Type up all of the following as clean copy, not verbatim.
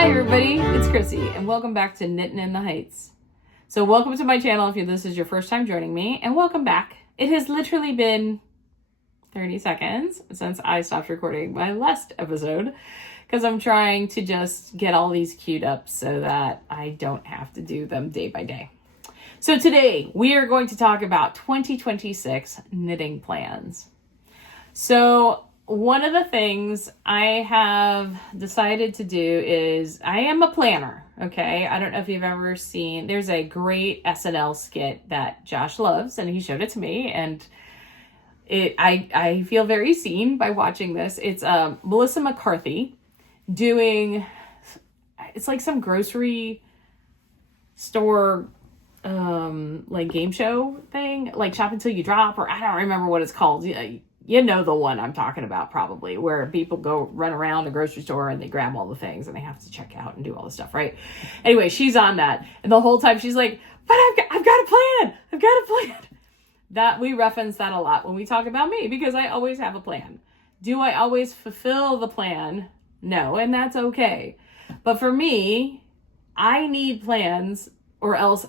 Hi everybody, it's Chrissy and welcome back to Knitting in the Heights. So welcome to my channel if this is your first time joining me, and welcome back. It has literally been 30 seconds since I stopped recording my last episode because I'm trying to just get all these queued up so that I don't have to do them day by day. So today we are going to talk about 2026 knitting plans. So one of the things I have decided to do is I am a planner, okay? I don't know if you've ever seen, there's a great SNL skit that Josh loves, and he showed it to me, and I feel very seen by watching this. It's Melissa McCarthy doing, it's like some grocery store like game show thing, like Shop Until You Drop, or I don't remember what it's called. You know the one I'm talking about probably, where people go run around a grocery store and they grab all the things and they have to check out and do all the stuff, right? Anyway, she's on that. And the whole time she's like, but I've got a plan. I've got a plan. That we reference that a lot when we talk about me because I always have a plan. Do I always fulfill the plan? No, and that's okay. But for me, I need plans or else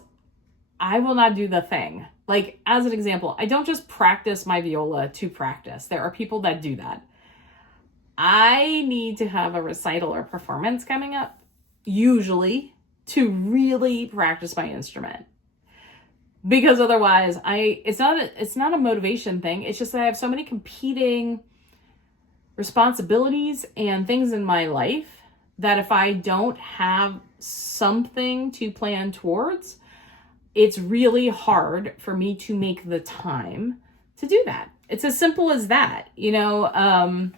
I will not do the thing. Like, as an example, I don't just practice my viola to practice. There are people that do that. I need to have a recital or performance coming up, usually, to really practice my instrument. Because otherwise, it's not a motivation thing. It's just that I have so many competing responsibilities and things in my life that if I don't have something to plan towards, it's really hard for me to make the time to do that. It's as simple as that. You know,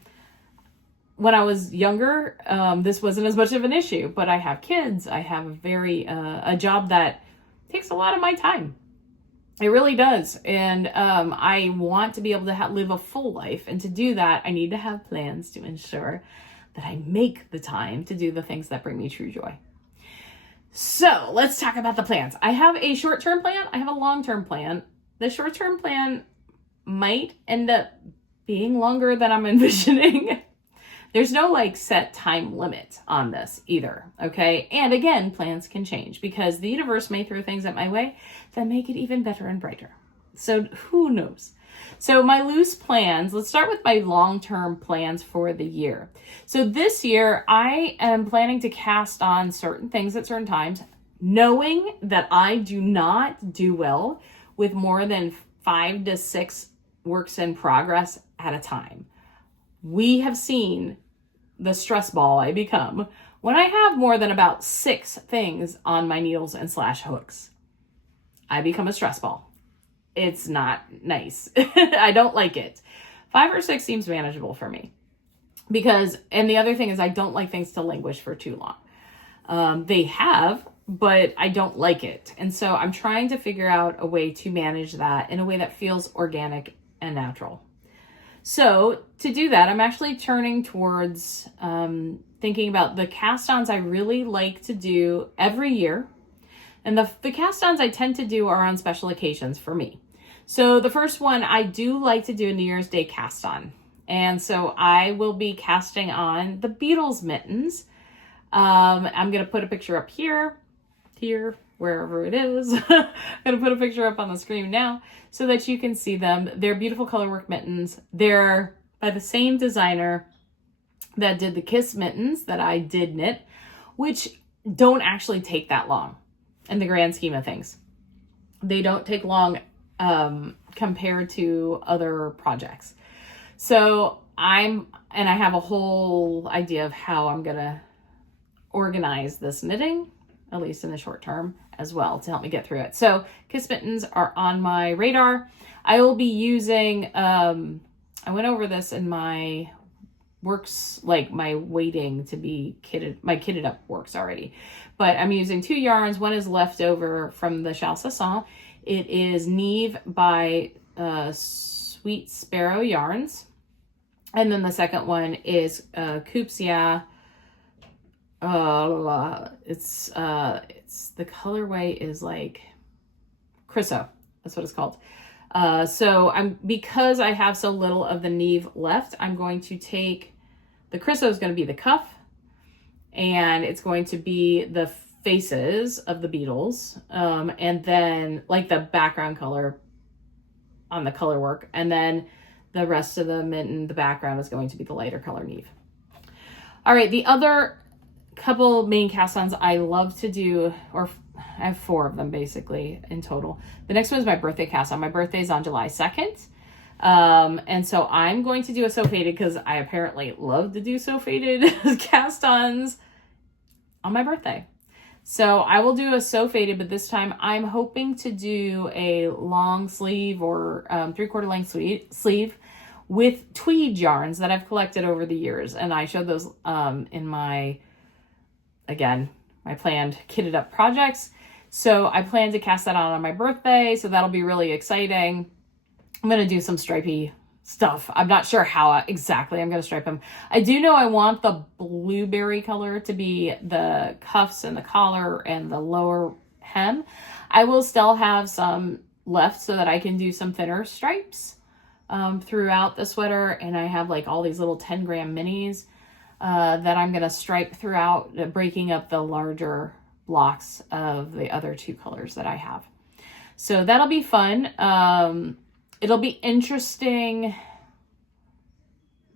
when I was younger, this wasn't as much of an issue, but I have kids. I have a job that takes a lot of my time. It really does. And I want to be able to live a full life. And to do that, I need to have plans to ensure that I make the time to do the things that bring me true joy. So let's talk about the plans. I have a short-term plan. I have a long-term plan. The short-term plan might end up being longer than I'm envisioning. There's no like set time limit on this either, okay? And again, plans can change because the universe may throw things at my way that make it even better and brighter. So who knows? So my loose plans, let's start with my long-term plans for the year. So this year, I am planning to cast on certain things at certain times, knowing that I do not do well with more than 5 to 6 works in progress at a time. We have seen the stress ball I become when I have more than about 6 things on my needles and slash hooks. I become a stress ball. It's not nice. I don't like it. 5 or 6 seems manageable for me and the other thing is I don't like things to languish for too long. They have, but I don't like it. And so I'm trying to figure out a way to manage that in a way that feels organic and natural. So to do that, I'm actually turning towards thinking about the cast-ons I really like to do every year. And the cast-ons I tend to do are on special occasions for me. So the first one, I do like to do a New Year's Day cast-on. And so I will be casting on the Beatles mittens. I'm going to put a picture up here, wherever it is. I'm going to put a picture up on the screen now so that you can see them. They're beautiful colorwork mittens. They're by the same designer that did the Kiss mittens that I did knit, which don't actually take that long. In the grand scheme of things, they don't take long compared to other projects. So I have a whole idea of how I'm gonna organize this knitting, at least in the short term as well, to help me get through it. So Kiss mittens are on my radar. I will be using, I went over this in my works, like my waiting to be my kitted up works already. But I'm using 2 yarns. One is left over from the Chalsasson. It is Neve by Sweet Sparrow Yarns. And then the second one is Coupsia. It's the colorway is like Chryso. That's what it's called. So because I have so little of the Neve left, I'm going to take the Chryso is going to be the cuff. and it's going to be the faces of the beetles, and then like the background color on the color work, and then the rest of them in the background is going to be the lighter color Neve. All right, the other couple main cast-ons I love to do, or I have 4 of them basically in total. The next one is my birthday cast-on. My birthday is on July 2nd. And so I'm going to do a sew faded because I apparently love to do sew faded cast-ons on my birthday. So I will do a sew faded, but this time I'm hoping to do a long sleeve or 3/4 length sleeve with tweed yarns that I've collected over the years. And I showed those in my planned kitted up projects. So I plan to cast that on my birthday. So that'll be really exciting. I'm going to do some stripey stuff. I'm not sure how exactly I'm going to stripe them. I do know I want the blueberry color to be the cuffs and the collar and the lower hem. I will still have some left so that I can do some thinner stripes throughout the sweater. And I have like all these little 10-gram minis that I'm going to stripe throughout, breaking up the larger blocks of the other 2 colors that I have. So that'll be fun. It'll be interesting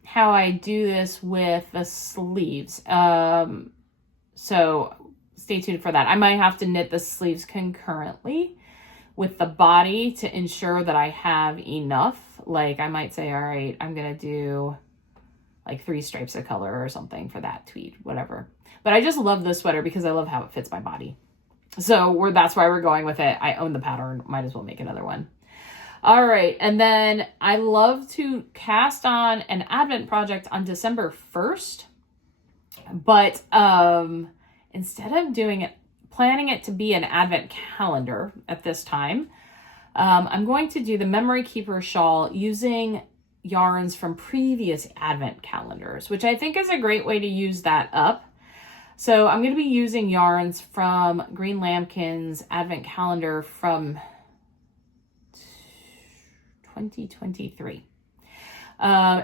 how I do this with the sleeves. So stay tuned for that. I might have to knit the sleeves concurrently with the body to ensure that I have enough. Like I might say, all right, I'm going to do like 3 stripes of color or something for that tweed, whatever. But I just love this sweater because I love how it fits my body. So that's why we're going with it. I own the pattern. Might as well make another one. All right. And then I love to cast on an Advent project on December 1st. But instead of planning it to be an Advent calendar at this time, I'm going to do the Memory Keeper shawl using yarns from previous Advent calendars, which I think is a great way to use that up. So I'm going to be using yarns from Green Lambkin's Advent calendar from 2023.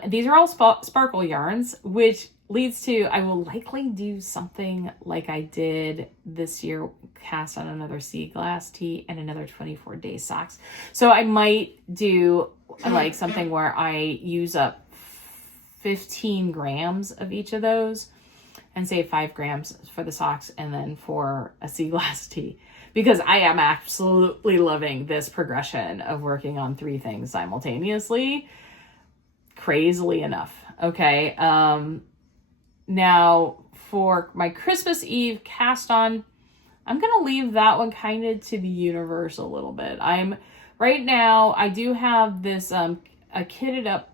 These are all sparkle yarns, which leads to, I will likely do something like I did this year, cast on another sea glass tee and another 24-day socks. So I might do like something where I use up 15 grams of each of those and save 5 grams for the socks and then for a sea glass tee. Because I am absolutely loving this progression of working on 3 things simultaneously. Crazily enough. Okay. Now for my Christmas Eve cast on, I'm going to leave that one kind of to the universe a little bit. Right now, I do have this, a kitted up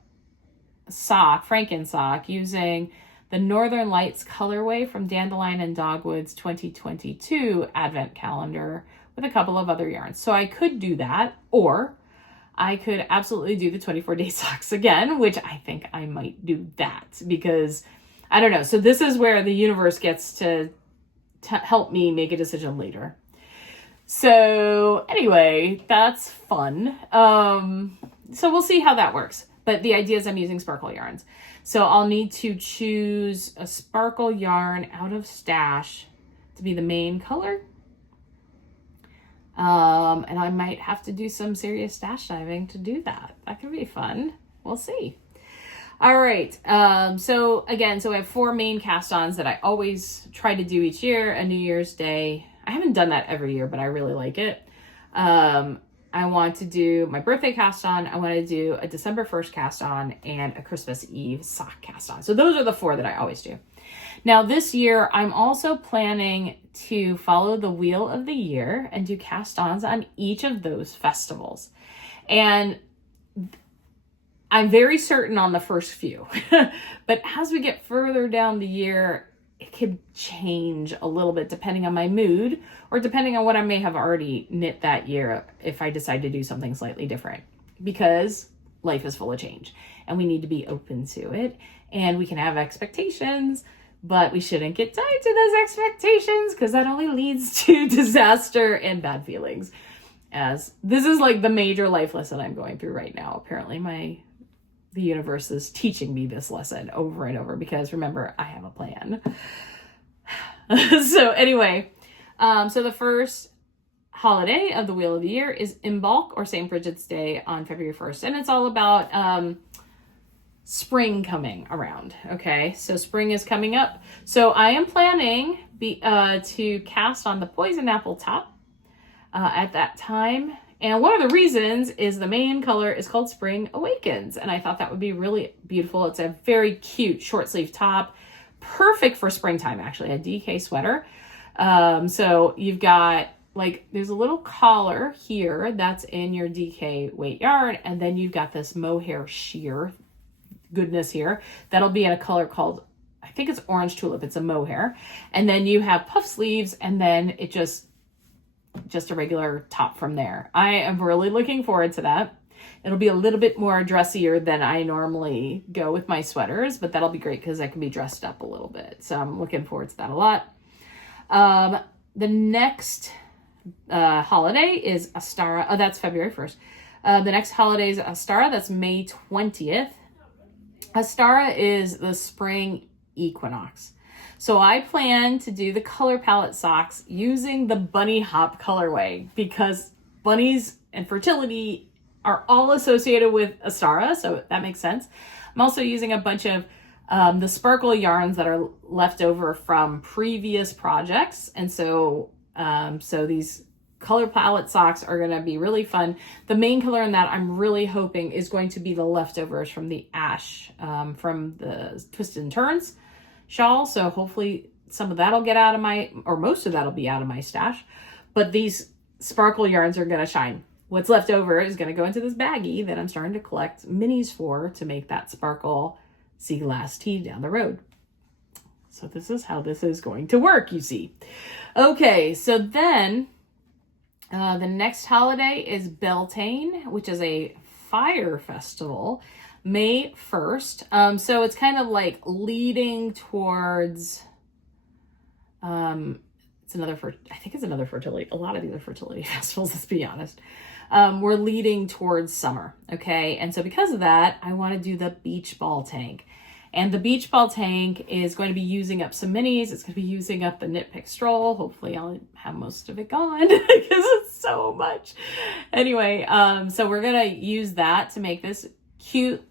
sock, Franken sock, using the Northern Lights colorway from Dandelion and Dogwood's 2022 Advent calendar with a couple of other yarns. So I could do that, or I could absolutely do the 24-day socks again, which I think I might do that because I don't know. So this is where the universe gets to help me make a decision later. So anyway, that's fun. So we'll see how that works. But the idea is I'm using sparkle yarns. So I'll need to choose a sparkle yarn out of stash to be the main color. And I might have to do some serious stash diving to do that. That could be fun. We'll see. All right. So I have 4 main cast-ons that I always try to do each year. A New Year's Day. I haven't done that every year, but I really like it. I want to do my birthday cast on. I want to do a December 1st cast on and a Christmas Eve sock cast on. So those are the 4 that I always do. Now this year, I'm also planning to follow the wheel of the year and do cast ons on each of those festivals. And I'm very certain on the first few, but as we get further down the year, it could change a little bit depending on my mood or depending on what I may have already knit that year if I decide to do something slightly different, because life is full of change and we need to be open to it, and we can have expectations, but we shouldn't get tied to those expectations because that only leads to disaster and bad feelings. As this is like the major life lesson I'm going through right now. Apparently the universe is teaching me this lesson over and over because remember, I have a plan. So anyway, so the first holiday of the Wheel of the Year is Imbolc, or St. Bridget's Day, on February 1st. And it's all about spring coming around. Okay, so spring is coming up. So I am planning to cast on the poison apple top at that time. And one of the reasons is the main color is called Spring Awakens. And I thought that would be really beautiful. It's a very cute short sleeve top. Perfect for springtime, actually. A DK sweater. So you've got, like, there's a little collar here that's in your DK weight yarn. And then you've got this mohair sheer goodness here. That'll be in a color called, I think it's Orange Tulip. It's a mohair. And then you have puff sleeves, and then it just a regular top from there. I am really looking forward to that. It'll be a little bit more dressier than I normally go with my sweaters, but that'll be great because I can be dressed up a little bit. So I'm looking forward to that a lot. The next holiday is Astara. Oh, that's February 1st. The next holiday is Astara. That's May 20th. Astara is the spring equinox. So I plan to do the color palette socks using the bunny hop colorway because bunnies and fertility are all associated with Astara, so that makes sense. I'm also using a bunch of the sparkle yarns that are left over from previous projects, and so these color palette socks are going to be really fun. The main color in that I'm really hoping is going to be the leftovers from the ash from the Twists and Turns shawl. So hopefully some of that'll get out of most of that'll be out of my stash. But these sparkle yarns are going to shine. What's left over is going to go into this baggie that I'm starting to collect minis for to make that sparkle sea glass tee down the road. So this is how this is going to work, you see. Okay, so then the next holiday is Beltane, which is a fire festival, May 1st. So it's kind of like leading towards, I think it's another fertility. A lot of these are fertility festivals, let's be honest. We're leading towards summer. Okay. And so because of that, I want to do the beach ball tank. And the beach ball tank is going to be using up some minis. It's going to be using up the Knit Pick Stroll. Hopefully I'll have most of it gone because it's so much. Anyway, so we're going to use that to make this cute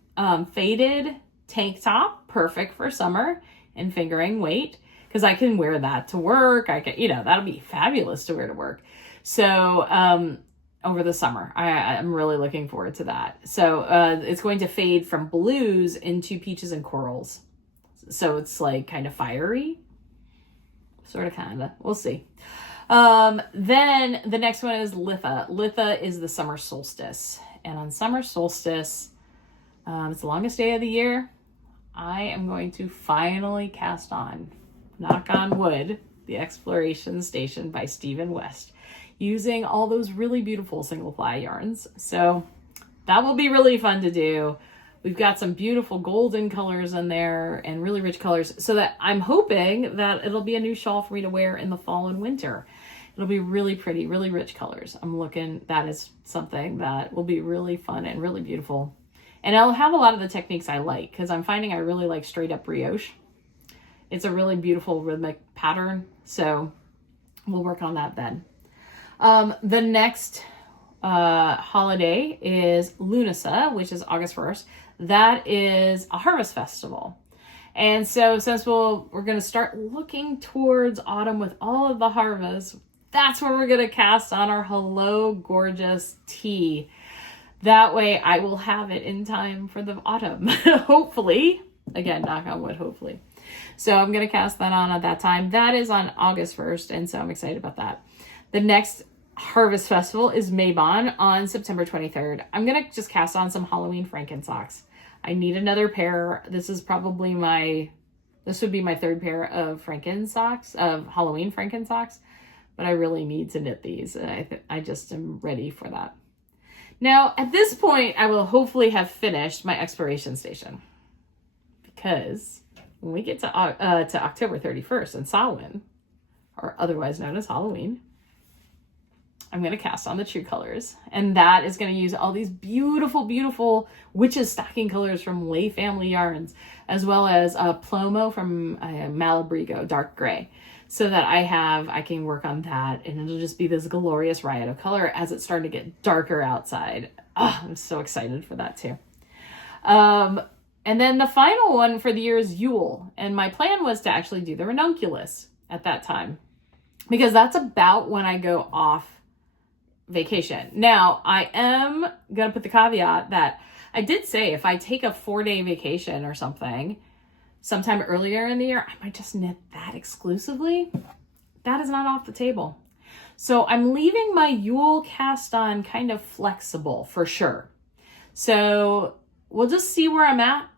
faded tank top, perfect for summer and fingering weight, because I can wear that to work. I can, that'll be fabulous to wear to work. So over the summer, I'm really looking forward to that. So it's going to fade from blues into peaches and corals. So it's like kind of fiery, sort of, kind of. We'll see. Then the next one is Litha. Litha is the summer solstice. And on summer solstice, it's the longest day of the year. I am going to finally cast on, knock on wood, the Exploration Station by Stephen West, using all those really beautiful single ply yarns. So that will be really fun to do. We've got some beautiful golden colors in there and really rich colors, so that I'm hoping that it'll be a new shawl for me to wear in the fall and winter. It'll be really pretty, really rich colors. That is something that will be really fun and really beautiful. And I'll have a lot of the techniques I like, because I'm finding I really like straight up brioche. It's a really beautiful rhythmic pattern. So we'll work on that then. The next holiday is Lunasa, which is August 1st. That is a harvest festival. And so since we're going to start looking towards autumn with all of the harvest, that's where we're going to cast on our Hello Gorgeous tee. That way I will have it in time for the autumn, hopefully. Again, knock on wood, hopefully. So I'm going to cast that on at that time. That is on August 1st, and so I'm excited about that. The next harvest festival is Mabon on September 23rd. I'm going to just cast on some Halloween Franken socks. I need another pair. This would be my third pair of Franken socks, of Halloween Franken socks, but I really need to knit these. I just am ready for that. Now, at this point, I will hopefully have finished my Exploration Station, because when we get to October 31st in Samhain, or otherwise known as Halloween, I'm going to cast on the True Colors. And that is going to use all these beautiful, beautiful Witch's Stocking colors from Lay Family Yarns, as well as Plomo from Malabrigo, dark gray. So that I can work on that, and it'll just be this glorious riot of color as it's starting to get darker outside. Oh, I'm so excited for that too. And then the final one for the year is Yule. And my plan was to actually do the ranunculus at that time, because that's about when I go off vacation. Now, I am going to put the caveat that I did say if I take a 4-day vacation or something sometime earlier in the year, I might just knit that exclusively. That is not off the table. So I'm leaving my Yule cast on kind of flexible for sure. So we'll just see where I'm at.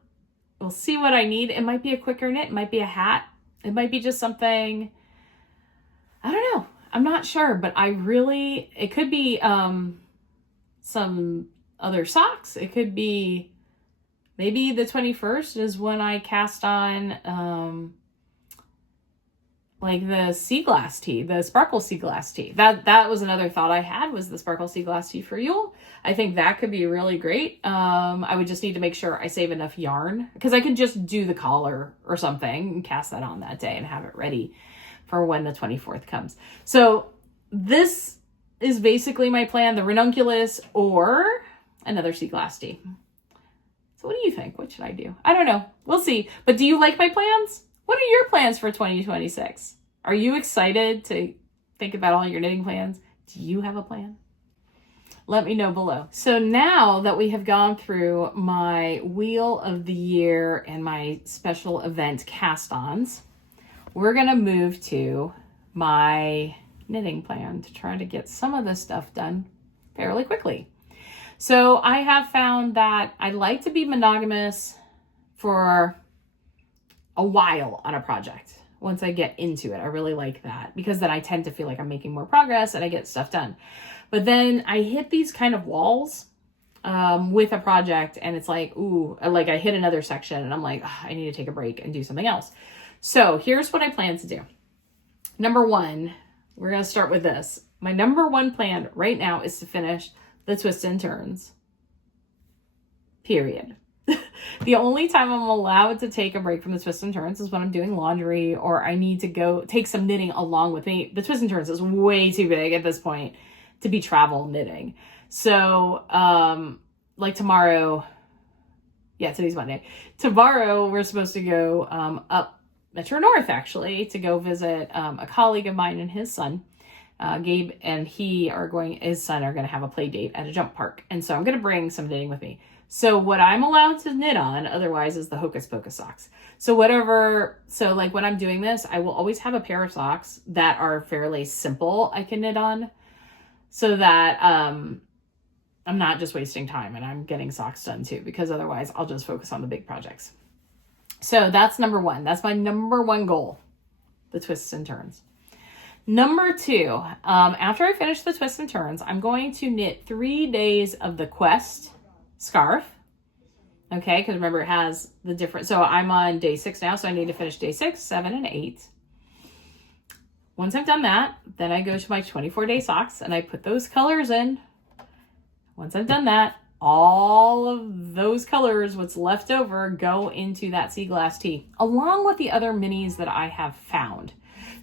We'll see what I need. It might be a quicker knit. It might be a hat. It might be just something, I don't know. I'm not sure, but it could be some other socks. It could be maybe the 21st is when I cast on like the sea glass tee, the sparkle sea glass tee. That was another thought I had, was the sparkle sea glass tee for Yule. I think that could be really great. I would just need to make sure I save enough yarn, because I could just do the collar or something and cast that on that day and have it ready for when the 24th comes. So this is basically my plan, the ranunculus or another sea glass tee. So what do you think? What should I do? I don't know. We'll see. But do you like my plans? What are your plans for 2026? Are you excited to think about all your knitting plans? Do you have a plan? Let me know below. So now that we have gone through my Wheel of the Year and my special event cast-ons, we're going to move to my knitting plan to try to get some of this stuff done fairly quickly. So I have found that I like to be monogamous for a while on a project. Once I get into it, I really like that, because then I tend to feel like I'm making more progress and I get stuff done. But then I hit these kind of walls with a project, and it's like, ooh, like I hit another section and I'm like, oh, I need to take a break and do something else. So here's what I plan to do. Number one, we're going to start with this. My number one plan right now is to finish the twists and turns. Period. The only time I'm allowed to take a break from the twists and turns is when I'm doing laundry or I need to go take some knitting along with me. The twists and turns is way too big at this point to be travel knitting. So, like tomorrow, today's Monday. Tomorrow we're supposed to go up Metro North, actually, to go visit a colleague of mine and his son. Gabe and his son are going to have a play date at a jump park. And so I'm going to bring some knitting with me. So what I'm allowed to knit on otherwise is the Hocus Pocus socks. So like when I'm doing this, I will always have a pair of socks that are fairly simple I can knit on, so that I'm not just wasting time and I'm getting socks done too, because otherwise I'll just focus on the big projects. So that's number one. That's my number one goal, the twists and turns. Number two, after I finish the twists and turns, I'm going to knit 3 days of the Quest scarf. Okay, because remember it has the different, so I'm on day 6 now, so I need to finish day 6, 7, and 8. Once I've done that, then I go to my 24-day socks and I put those colors in. Once I've done that, all of those colors, what's left over, go into that sea glass tee, along with the other minis that I have found.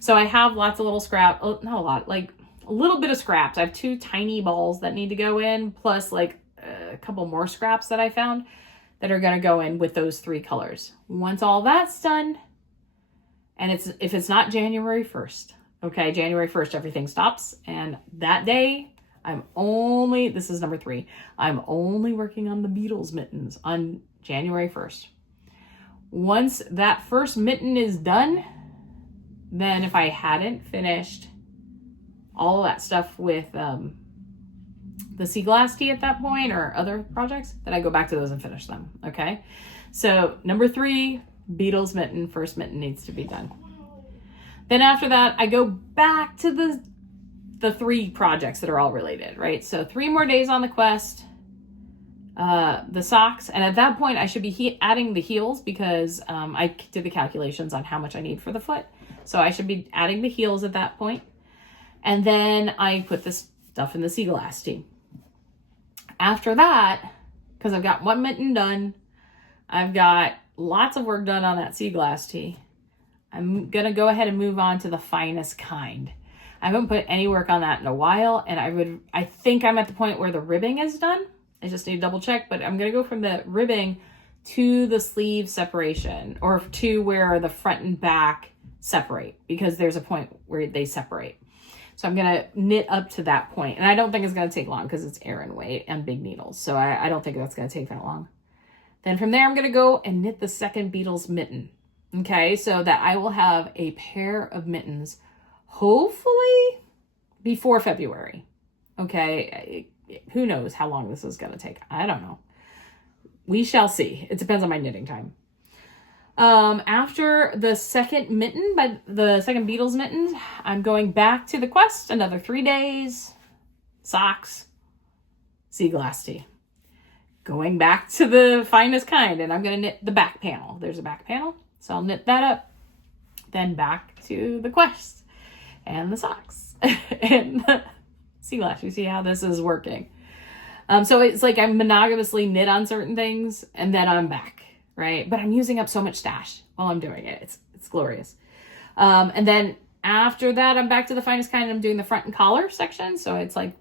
So I have lots of little scrap, not a lot, like a little bit of scraps. I have 2 tiny balls that need to go in, plus like a couple more scraps that I found that are going to go in with those 3 colors. Once all that's done, and if it's not January 1st, okay, January 1st, everything stops. And that day, this is number 3, I'm only working on the Beatles mittens on January 1st. Once that first mitten is done, then if I hadn't finished all of that stuff with the sea glass tee at that point or other projects, then I go back to those and finish them. Okay. So number 3, Beatles mitten, first mitten needs to be done. Then after that, I go back to the 3 projects that are all related, right? So 3 more days on the Quest, the socks. And at that point I should be adding the heels, because I did the calculations on how much I need for the foot. So I should be adding the heels at that point. And then I put the stuff in the sea glass tee. After that, because I've got one mitten done, I've got lots of work done on that sea glass tee, I'm going to go ahead and move on to the finest kind. I haven't put any work on that in a while, and I think I'm at the point where the ribbing is done. I just need to double check, but I'm going to go from the ribbing to the sleeve separation, or to where the front and back separate, because there's a point where they separate. So I'm going to knit up to that point, and I don't think it's going to take long because it's Aran weight and big needles. So I don't think that's going to take that long. Then from there, I'm going to go and knit the second Beetles mitten. Okay, so that I will have a pair of mittens, hopefully before February. Okay, who knows how long this is going to take? I don't know. We shall see. It depends on my knitting time. After the second mitten, by the second Beetles mitten, I'm going back to the quest, another 3 days, socks, sea glass tee. Going back to the finest kind, and I'm going to knit the back panel. There's a back panel, so I'll knit that up. Then back to the quest, and the socks, and the sea glass. You see how this is working. So it's like I'm monogamously knit on certain things, and then I'm back, right? But I'm using up so much stash while I'm doing it. It's glorious. And then after that, I'm back to the finest kind. I'm doing the front and collar section. So it's like,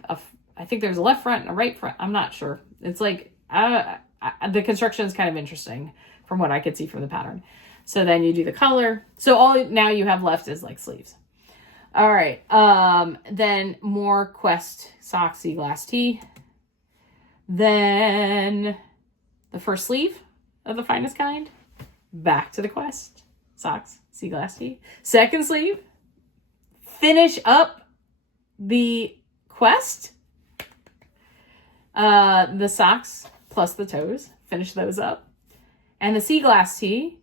I think there's a left front and a right front. I'm not sure. It's like, the construction is kind of interesting from what I could see from the pattern. So then you do the collar. So all now you have left is like sleeves. All right. Then more quest socks, sea glass tee. Then the first sleeve of the finest kind, back to the quest, socks, sea glass tee. Second sleeve, finish up the quest, the socks plus the toes, finish those up. And the sea glass tee,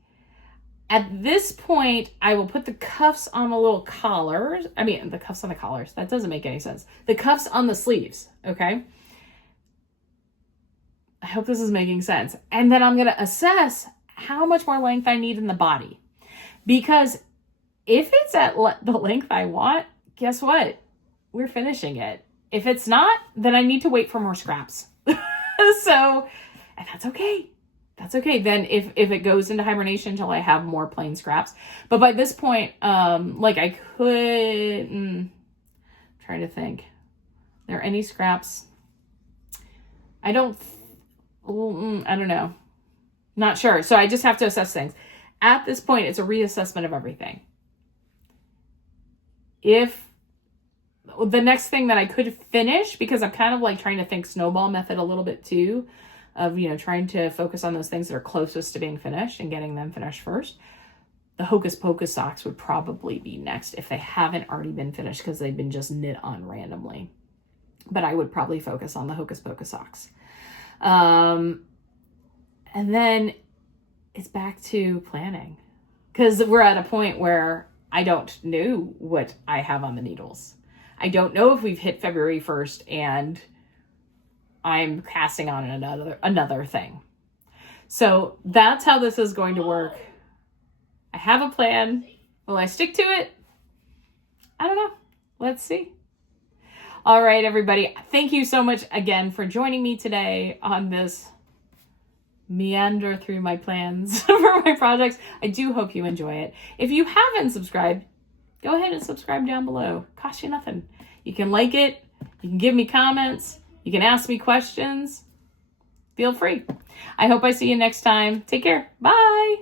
at this point, I will put the cuffs on the little collars. I mean, the cuffs on the collars. That doesn't make any sense. The cuffs on the sleeves, okay? I hope this is making sense. And then I'm going to assess how much more length I need in the body. Because if it's at the length I want, guess what? We're finishing it. If it's not, then I need to wait for more scraps. So, and that's okay. That's okay. Then if it goes into hibernation until I have more plain scraps. But by this point, like I could, trying to think. Are there any scraps? I don't know. Not sure. So I just have to assess things. At this point, it's a reassessment of everything. If the next thing that I could finish, because I'm kind of like trying to think snowball method a little bit too, of, trying to focus on those things that are closest to being finished and getting them finished first. The Hocus Pocus socks would probably be next if they haven't already been finished because they've been just knit on randomly. But I would probably focus on the Hocus Pocus socks. And then it's back to planning, because we're at a point where I don't know what I have on the needles. I don't know if we've hit February 1st and I'm casting on another thing. So that's how this is going to work. I have a plan. Will I stick to it? I don't know. Let's see. All right, everybody. Thank you so much again for joining me today on this meander through my plans for my projects. I do hope you enjoy it. If you haven't subscribed, go ahead and subscribe down below. Cost you nothing. You can like it. You can give me comments. You can ask me questions. Feel free. I hope I see you next time. Take care. Bye.